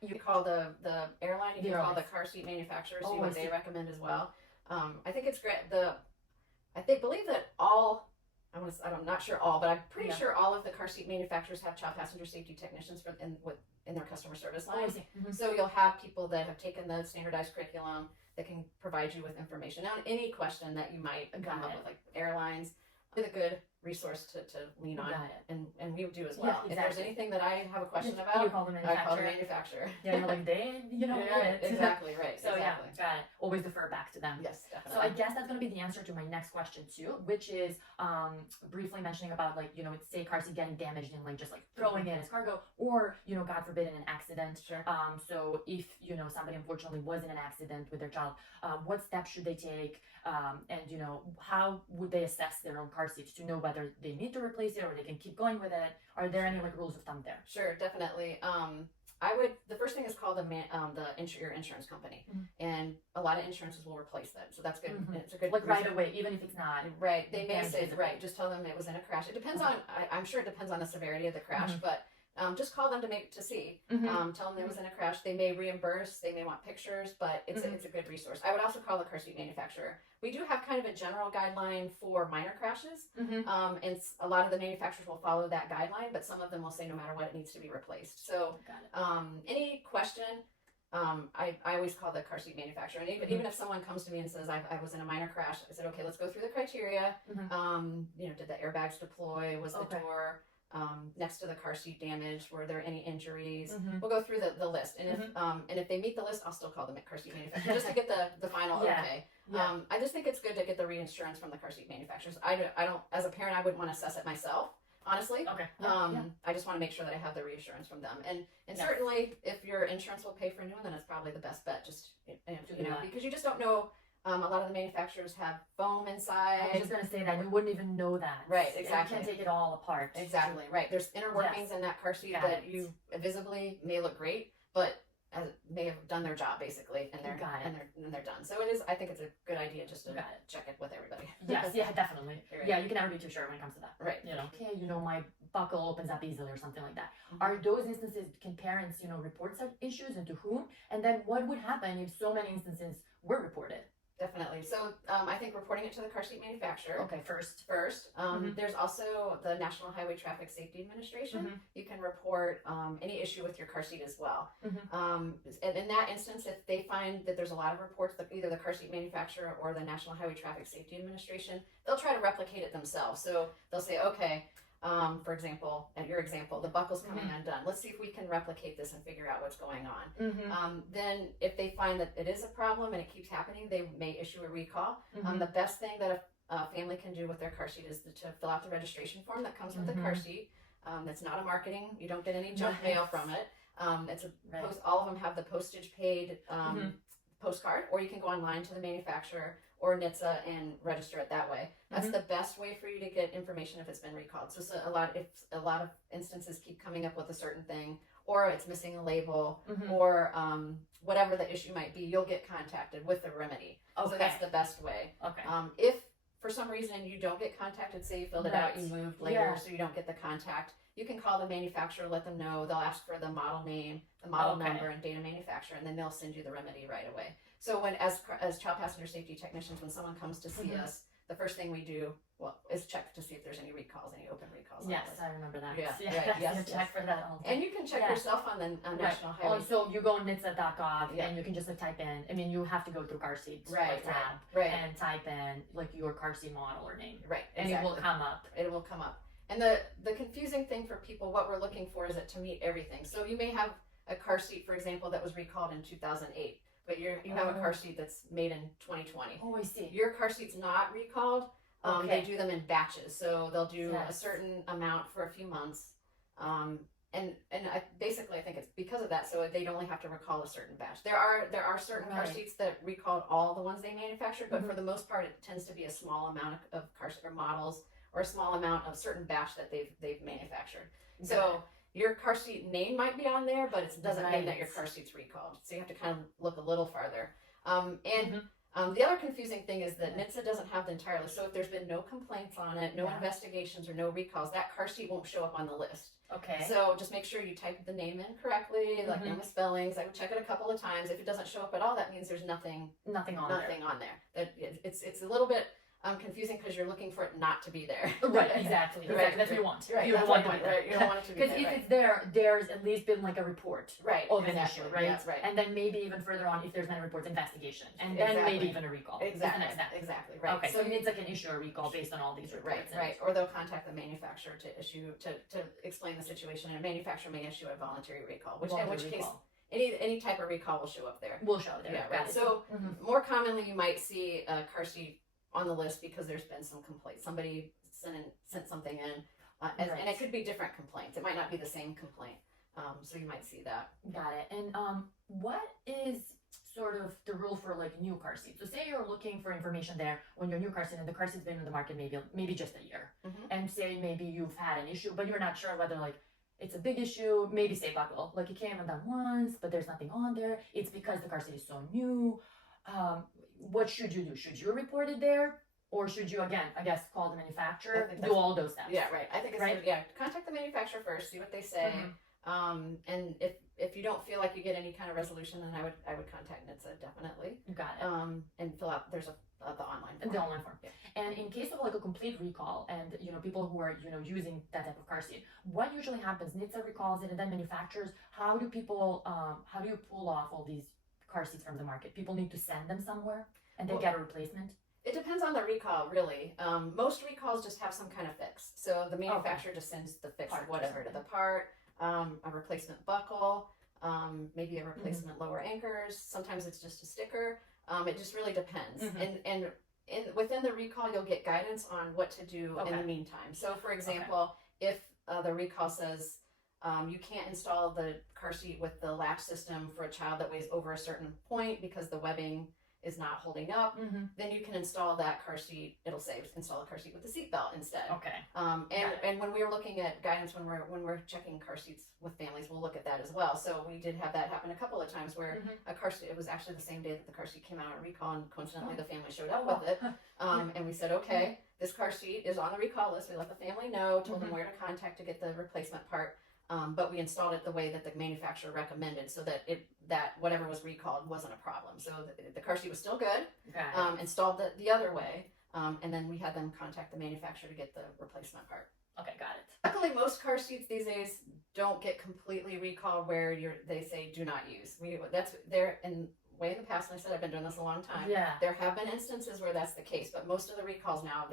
you call the airline, you The can call the airlines. car seat manufacturer, Oh, see I what see. they recommend as well. I think it's great. Believe that I'm not sure all, but I'm pretty Yeah. sure all of the car seat manufacturers have child passenger safety technicians in their customer service Oh, I line. see. Mhm. So you'll have people that have taken the standardized curriculum that can provide you with information on any question that you might come Got up it. with, like airlines. It's a good resource to lean on, Got it. and we do as Yeah, well. If there's exactly. anything that I have a question You about, call the I call the manufacturer. manufacturer. Yeah, you're like, they, Yeah, it. exactly right. So exactly. yeah, got it. Always defer back to them. Yes, So I definitely. guess that's going to be the answer to my next question too, which is briefly mentioning about say car seat getting damaged and just like throwing it as cargo, or God forbid in an accident. Sure. So if somebody unfortunately was in an accident with their child, what steps should they take? And how would they assess their own car seats to know whether they need to replace it or they can keep going with it? Are there any rules of thumb there? Sure, definitely. The first thing is call your insurance company, Mhm. and a lot of insurances will replace that, so that's good. Mhm. It's a good Like right reason. away, even if it's not. Right, they may damage say physically. right. Just tell them it was in a crash. It depends Okay. on. I'm sure it depends on the severity of the crash, Mhm. but just call them to see. Mhm. Tell them there was in a crash. They may reimburse. They may want pictures, but it's Mhm. it's a good resource. I would also call the car seat manufacturer. We do have kind of a general guideline for minor crashes, Mhm. and a lot of the manufacturers will follow that guideline, but some of them will say no matter what it needs to be replaced. So Got it. any question. I always call the car seat manufacturer, and even if someone comes to me and says I was in a minor crash, I said, okay, let's go through the criteria. Mhm. Did the airbags deploy? Was the Okay. door next to the car seat damaged? Were there any injuries? Mhm. We'll go through the list, and if they meet the list, I'll still call the car seat manufacturer just to get the final Yeah. okay. Yeah. I just think it's good to get the reinsurance from the car seat manufacturers. I don't as a parent, I wouldn't want to assess it myself. Honestly, Okay. Yeah. I just want to make sure that I have the reassurance from them, and Yes. certainly if your insurance will pay for a new one, then it's probably the best bet. Just do that. because you just don't know. A lot of the manufacturers have foam I inside. was just gonna say that you wouldn't even know that. Right, And exactly. you can't take it all apart. Exactly right. There's inner workings in that car seat Got that it. you visibly may look great, but may have done their job basically, and they're Got it. and they're done. So it is. I think it's a good idea just to Got it. check it with everybody. Yes, yeah, definitely. Right. Yeah, you can never be too sure when it comes to that. Right. Okay, my buckle opens up easily or something like that. Mhm. Are those instances, can parents, report such issues, and to whom? And then what would happen if so many instances were reported? definitely. So I think reporting it to the car seat manufacturer. Okay, first. There's also the National Highway Traffic Safety Administration. Mhm. You can report any issue with your car seat as well. Mhm. And in that instance, if they find that there's a lot of reports that either the car seat manufacturer or the National Highway Traffic Safety Administration, they'll try to replicate it themselves. So they'll say, okay, for example, at your example, the buckle's coming undone. Let's see if we can replicate this and figure out what's going on. Then if they find that it is a problem and it keeps happening, they may issue a recall. The best thing that a family can do with their car seat is to fill out the registration form that comes with the car seat. That's not a marketing. You don't get any junk mail from it. All of them have the postage paid postcard, or you can go online to the manufacturer or NHTSA and register it that way. That's the best way for you to get information if it's been recalled. So if a lot of instances keep coming up with a certain thing, or it's missing a label, or whatever the issue might be, you'll get contacted with the remedy. Okay. So that's the best way. Okay. If for some reason you don't get contacted, say you filled it out, you moved later, so you don't get the contact, you can call the manufacturer, let them know. They'll ask for the model name, the model number, and date of manufacturer, and then they'll send you the remedy right away. So when, as child passenger safety technicians, when someone comes to see us, the first thing we do, is check to see if there's any recalls, any open recalls. Yes, I remember that. Yeah, yes, yes. check for that all the time. And you can check yourself on the National Highway. So you go on NHTSA.gov and you can just type in, I mean, you have to go through car seats tab and type in your car seat model or name. Right, and it will come up. It will come up. And the confusing thing for people, what we're looking for is it to meet everything. So you may have a car seat, for example, that was recalled in 2008, but you have a car seat that's made in 2020. Oh, I see. Your car seat's not recalled. They do them in batches, so they'll do a certain amount for a few months. And I think it's because of that, so they'd only have to recall a certain batch. There are certain car seats that recalled all the ones they manufactured, but for the most part, it tends to be a small amount of cars or models, or a small amount of certain batch that they've manufactured. So your car seat name might be on there, but it doesn't mean that your car seat's recalled. So you have to kind of look a little farther. The other confusing thing is that NHTSA doesn't have the entire list. So if there's been no complaints on it, no investigations, or no recalls, that car seat won't show up on the list. Okay. So just make sure you type the name in correctly, like no misspellings. I would check it a couple of times. If it doesn't show up at all, that means there's nothing on there. It's a little bit confusing because you're looking for it not to be there. Right, exactly. That's what you want. Right, you don't want it to be there. You don't want it to be there. Because if it's there, there's at least been a report of an issue, right? Yeah, right. And then maybe even further on, if there's been a report, investigation. And then maybe even a recall. Exactly, right. Okay, so NHTSA can issue a recall based on all these reports. Right. Or they'll contact the manufacturer to explain the situation, and a manufacturer may issue a voluntary recall, in which case any type of recall will show up there. Will show there. Yeah, right. So more commonly you might see a car seat on the list because there's been some complaints. Somebody sent something in, and it could be different complaints. It might not be the same complaint. So you might see that. Got it. And what is sort of the rule for new car seats? So say you're looking for information there when your new car seat, and the car seat's been in the market maybe just a year, and say maybe you've had an issue, but you're not sure whether it's a big issue. Maybe say buckle, it came and done once, but there's nothing on there. It's because the car seat is so new. What should you do? Should you report it there? Or should you, again, I guess, call the manufacturer, do all those steps? Yeah, right. I think it's contact the manufacturer first, see what they say. And if you don't feel like you get any kind of resolution, then I would contact NHTSA, definitely. Got it. And fill out, there's the online form. The online form. Yeah. And in case of a complete recall and, people who are, using that type of car seat, what usually happens? NHTSA recalls it, and then manufacturers, how do you pull off all these car seats from the market? People need to send them somewhere and then get a replacement? It depends on the recall, really. Most recalls just have some kind of fix. So the manufacturer just sends the fix of whatever to the part, a replacement buckle, maybe a replacement lower anchors. Sometimes it's just a sticker. It just really depends. And within the recall, you'll get guidance on what to do in the meantime. So for example, if the recall says you can't install the car seat with the latch system for a child that weighs over a certain point because the webbing is not holding up, then you can install that car seat. It'll say install a car seat with the seatbelt instead. Okay. And when we're looking at guidance, when we're checking car seats with families, we'll look at that as well. So we did have that happen a couple of times where a car seat, it was actually the same day that the car seat came out on recall, and coincidentally the family showed up with it. And we said, okay, this car seat is on the recall list. We let the family know, told them where to contact to get the replacement part. but we installed it the way that the manufacturer recommended, so that whatever was recalled wasn't a problem. So the car seat was still good. Installed the other way, and then we had them contact the manufacturer to get the replacement part. Okay, got it. Luckily, most car seats these days don't get completely recalled where they say do not use. That's there in way in the past. And I said I've been doing this a long time. Yeah. There have been instances where that's the case, but most of the recalls now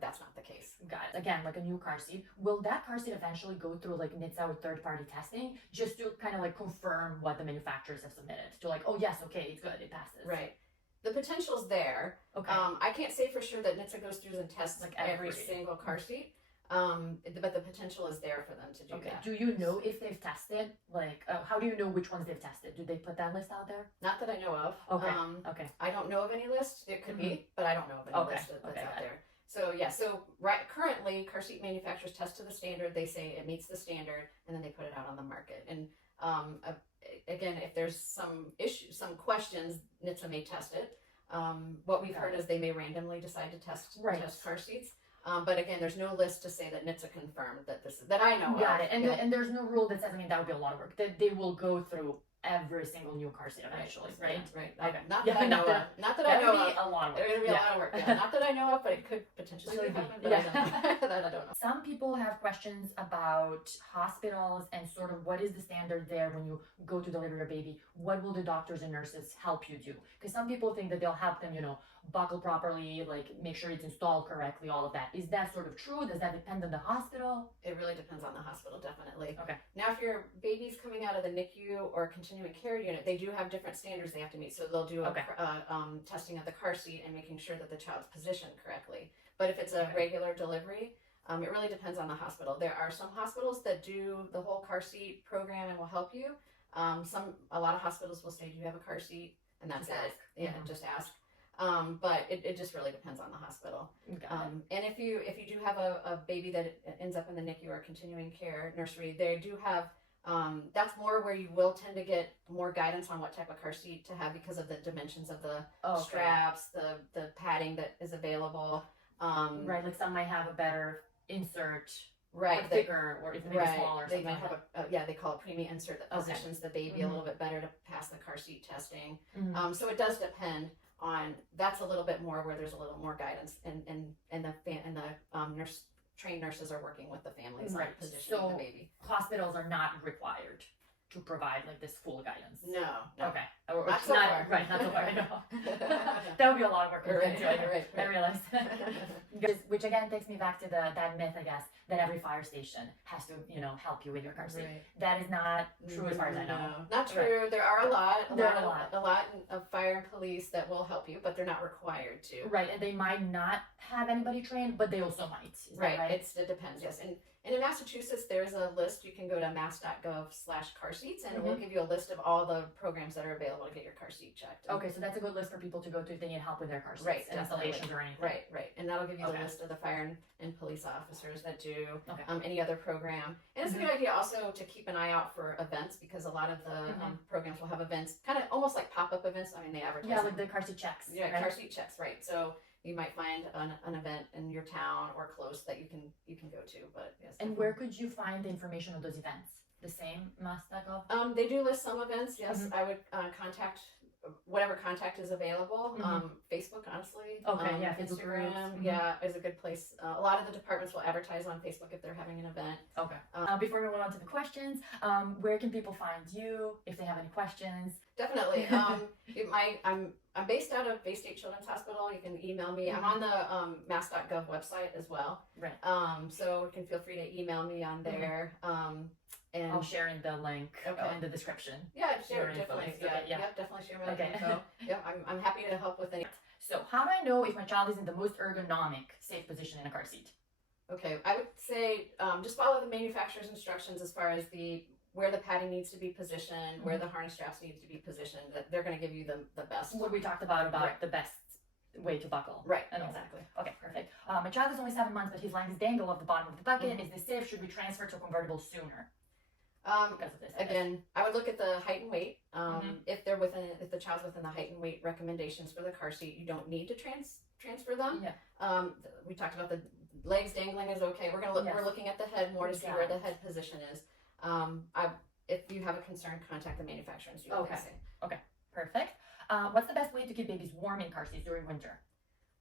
that's not the case. Got it. Again, like a new car seat. Will that car seat eventually go through like NHTSA or third-party testing just to kind of like confirm what the manufacturers have submitted? To like, oh yes, okay, it's good, it passes. Right. The potential's there. Okay. I can't say for sure that NHTSA goes through and tests Like every every single car seat. But the potential is there for them to do Okay. that. Do you know if they've tested? Like, how do you know which ones they've tested? Do they put that list out there? Not that I know of. Okay. Okay. I don't know of any list. It could be, but I don't know of any Okay. list that's Okay, out got it. there. So yeah, so currently car seat manufacturers test to the standard. They say it meets the standard, and then they put it out on the market. And again, if there's some issues, some questions, NHTSA may test it. What we've heard is they may randomly decide to test car seats. But again, there's no list to say that NHTSA confirmed that I know of. Got it. And there's no rule that says, I mean, that would be a lot of work. That they will go through every single new car seat eventually, right? Right. Okay. Not that I know of. Not that I know of. A lot of work. There's gonna be a lot of work. Yeah. Not that I know of, but it could potentially happen. But I don't know. Some people have questions about hospitals and sort of what is the standard there when you go to deliver a baby. What will the doctors and nurses help you do? Because some people think that they'll help them, buckle properly, like make sure it's installed correctly, all of that. Is that sort of true? Does that depend on the hospital? It really depends on the hospital, definitely. Okay. Now, if your baby's coming out of the NICU or continuing care unit, they do have different standards they have to meet. So they'll do testing of the car seat and making sure that the child's positioned correctly. But if it's a regular delivery, it really depends on the hospital. There are some hospitals that do the whole car seat program and will help you. A lot of hospitals will say, do you have a car seat? And that's Just it. ask. Yeah, just ask. But it just really depends on the hospital. And if you do have a baby that ends up in the NICU or continuing care nursery, they do have, that's more where you will tend to get more guidance on what type of car seat to have because of the dimensions of the straps, the padding that is available. Right, like some might have a better insert, right, or thicker, or even maybe smaller. They might have they call it preemie insert that positions the baby a little bit better to pass the car seat testing. So it does depend on, that's a little bit more where there's a little more guidance, and the trained nurses are working with the families on positioning the baby. Hospitals are not required to provide like this full guidance. No. Okay. Not so far. Right, not so far. I know. That would be a lot of work. Right. I realized. Which again takes me back to that myth, I guess, that every fire station has to, help you with your car seat. Right. That is not true as far as I know. No, not true. Right. There are a lot lot of fire and police that will help you, but they're not required to. Right, and they might not have anybody trained, but they also might. Is that right? It depends, yes. And in Massachusetts, there's a list. You can go to mass.gov/car seats, and it will give you a list of all the programs that are available to get your car seat checked. Okay, so that's a good list for people to go to if they need help with their car seats and installations or anything. Right. And that'll give you the list of the fire and police officers that do any other program. And it's a good idea also to keep an eye out for events, because a lot of the programs will have events, kind of almost like pop-up events. I mean, they advertise. Yeah, like the car seat checks. Yeah, right? car seat checks, right. So you might find an event in your town or close that you can go to. But yes. And where could you find the information on those events? The same mass.gov? They do list some events. Yes, I would contact whatever contact is available. Facebook, honestly. Okay, Facebook Instagram, is a good place. A lot of the departments will advertise on Facebook if they're having an event. Okay. Before we move on to the questions, where can people find you if they have any questions? Definitely. I'm based out of Bay State Children's Hospital. You can email me. I'm on the mass.gov website as well. Right. So you can feel free to email me on there. And I'll share in the link in the description. Yeah, share definitely. Definitely share my info. I'm happy to help with any. So how do I know if my child is in the most ergonomic, safe position in a car seat? Okay, I would say just follow the manufacturer's instructions as far as where the padding needs to be positioned, where the harness straps need to be positioned. That they're going to give you the best. What we talked about the best way to buckle. Right. Exactly. Okay, perfect. My child is only 7 months, but he's lying his dangle off the bottom of the bucket. Is this safe? Should we transfer to a convertible sooner? Because of this. Again, I would look at the height and weight. If the child's within the height and weight recommendations for the car seat, you don't need to transfer them. Yeah. We talked about the legs dangling is okay. We're looking at the head more to see where the head position is. If you have a concern, contact the manufacturer and see what they say. Perfect. What's the best way to keep babies warm in car seats during winter?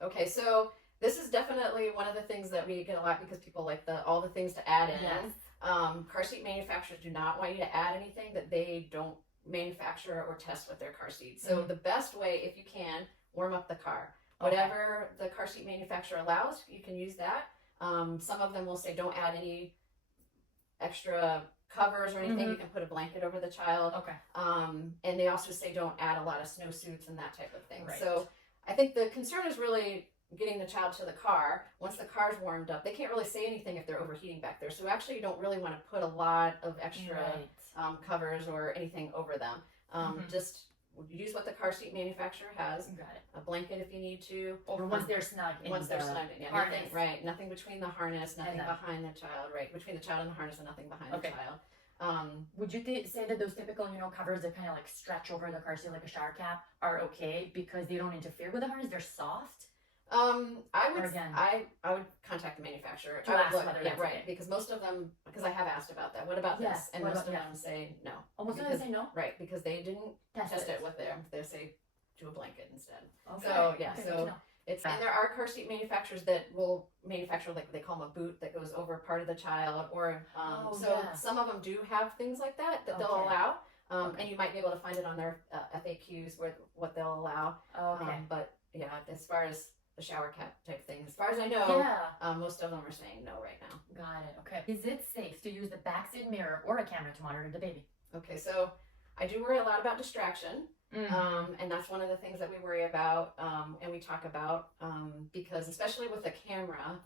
Okay, so this is definitely one of the things that we get a lot because people like all the things to add in. Yes. Car seat manufacturers do not want you to add anything that they don't manufacture or test with their car seats. So the best way, if you can, warm up the car. Whatever the car seat manufacturer allows, you can use that. Some of them will say don't add any extra covers or anything. You can put a blanket over the child. And they also say don't add a lot of snowsuits and that type of thing. Right. So I think the concern is really getting the child to the car. Once the car's warmed up, they can't really say anything if they're overheating back there. So actually you don't really want to put a lot of extra covers or anything over them. Just use what the car seat manufacturer has. A blanket if you need to. Or once they're snug in harness. Nothing between the harness, nothing behind the child. Between the child and the harness and nothing behind the child. Would you say that those typical, covers that kind of like stretch over the car seat like a shower cap are okay because they don't interfere with the harness? They're soft. I would contact the manufacturer. To ask whether that's okay. Because most of them, because I have asked about that. What about this? And most of them say no. Most of them say no. Right, because they didn't test it with them. They say do a blanket instead. So it's and there are car seat manufacturers that will manufacture like they call them a boot that goes over part of the child, or some of them do have things like that they'll allow. And you might be able to find it on their FAQs where what they'll allow. But yeah, as far as the shower cap type thing, as far as I know, most of them are saying no right now. Got it. Okay. Is it safe to use the backseat mirror or a camera to monitor the baby? Okay, so I do worry a lot about distraction. And that's one of the things that we worry about and we talk about because especially with the camera,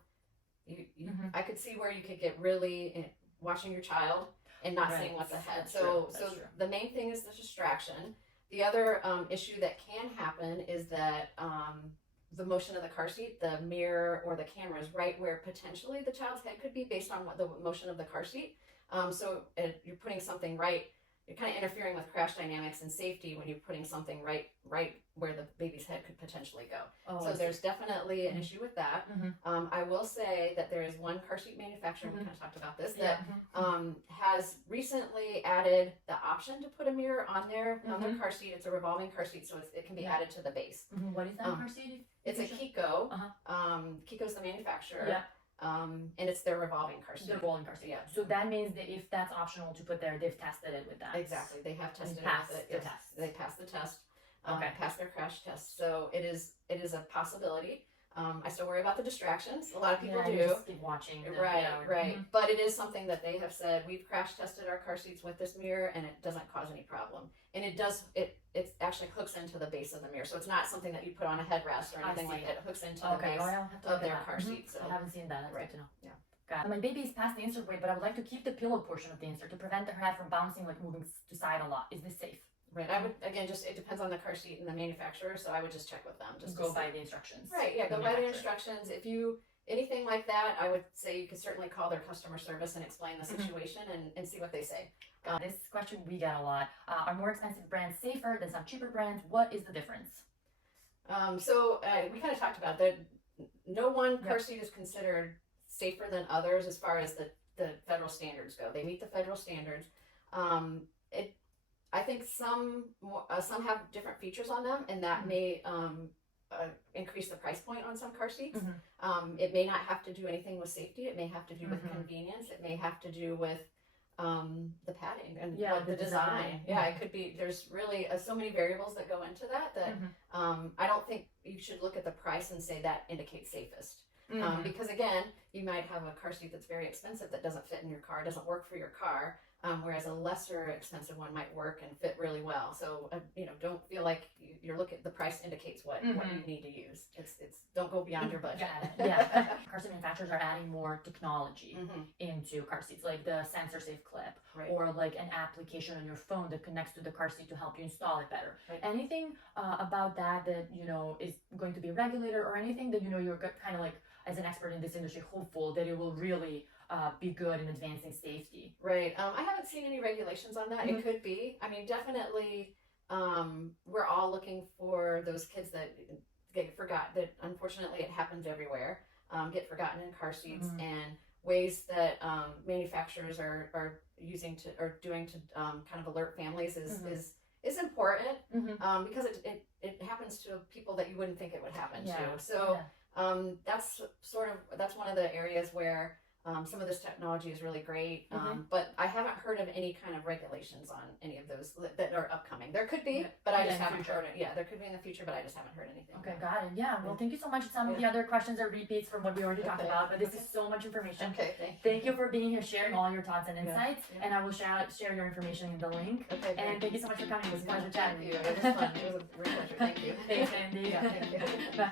I could see where you could get really watching your child and not seeing what's ahead. So the main thing is the distraction. The other issue that can happen is that the motion of the car seat, the mirror or the camera is right where potentially the child's head could be based on what the motion of the car seat. So you're putting something right. You're kind of interfering with crash dynamics and safety when you're putting something right where the baby's head could potentially go. So there's definitely an issue with that. I will say that there is one car seat manufacturer, we kind of talked about this, that has recently added the option to put a mirror on their car seat. It's a revolving car seat, so it can be added to the base. What is that car seat? It's a Kiko. Kiko's the manufacturer. And it's their revolving car seat. The revolving car seat. So that means that if that's optional to put there, they've tested it with that. Exactly. They have tested it with the test. They passed the test. Passed their crash test. So it is a possibility. I still worry about the distractions. A lot of people do. You just keep watching. Right. But it is something that they have said, we've crash tested our car seats with this mirror and it doesn't cause any problem. And it actually hooks into the base of the mirror. So it's not something that you put on a headrest or anything like that. It hooks into the base of their car seat. So I haven't seen that. That's good to know. Got it. My baby is past the insert weight, but I would like to keep the pillow portion of the insert to prevent her head from bouncing, like moving to side a lot. Is this safe? Right. I would, again, it depends on the car seat and the manufacturer, so I would just check with them. Just go by the instructions. Right, yeah, go by the instructions. If anything like that, I would say you could certainly call their customer service and explain the situation and see what they say. This question we get a lot. Are more expensive brands safer than some cheaper brands? What is the difference? We kind of talked about that. No one car seat is considered safer than others as far as the federal standards go. They meet the federal standards. I think some have different features on them, and that may increase the price point on some car seats. It may not have to do anything with safety. It may have to do with convenience. It may have to do with the padding and the design. It could be. There's really so many variables that go into that I don't think you should look at the price and say that indicates safest. Because again, you might have a car seat that's very expensive that doesn't fit in your car, doesn't work for your car. Whereas a lesser expensive one might work and fit really well. So don't feel like you're looking. The price indicates what you need to use. It's don't go beyond your budget. Car seat manufacturers are adding more technology into car seats, like the sensor safe clip, or like an application on your phone that connects to the car seat to help you install it better. Anything about that is going to be regulated, or anything that you're kind of like as an expert in this industry hopeful that it will really be good in advancing safety. Right. I haven't seen any regulations on that. It could be. I mean, definitely, we're all looking for those kids that get forgot. That unfortunately it happens everywhere. Get forgotten in car seats, and ways that manufacturers are using to or doing to kind of alert families is important because it happens to people that you wouldn't think it would happen to. So that's one of the areas where some of this technology is really great, but I haven't heard of any kind of regulations on any of those that are upcoming. There could be, but I just haven't heard it. Yeah, there could be in the future, but I just haven't heard anything. Okay, got it. Yeah, well, thank you so much. Some of the other questions are repeats from what we already talked about, but this is so much information. Okay, thank you for being here, sharing all your thoughts and insights, and I will share your information in the link. Okay, and thank you so much for coming. It was a pleasure chatting with you. It was fun. It was a real pleasure. Thank you. Thanks, Andy. Yeah, thank you. Bye.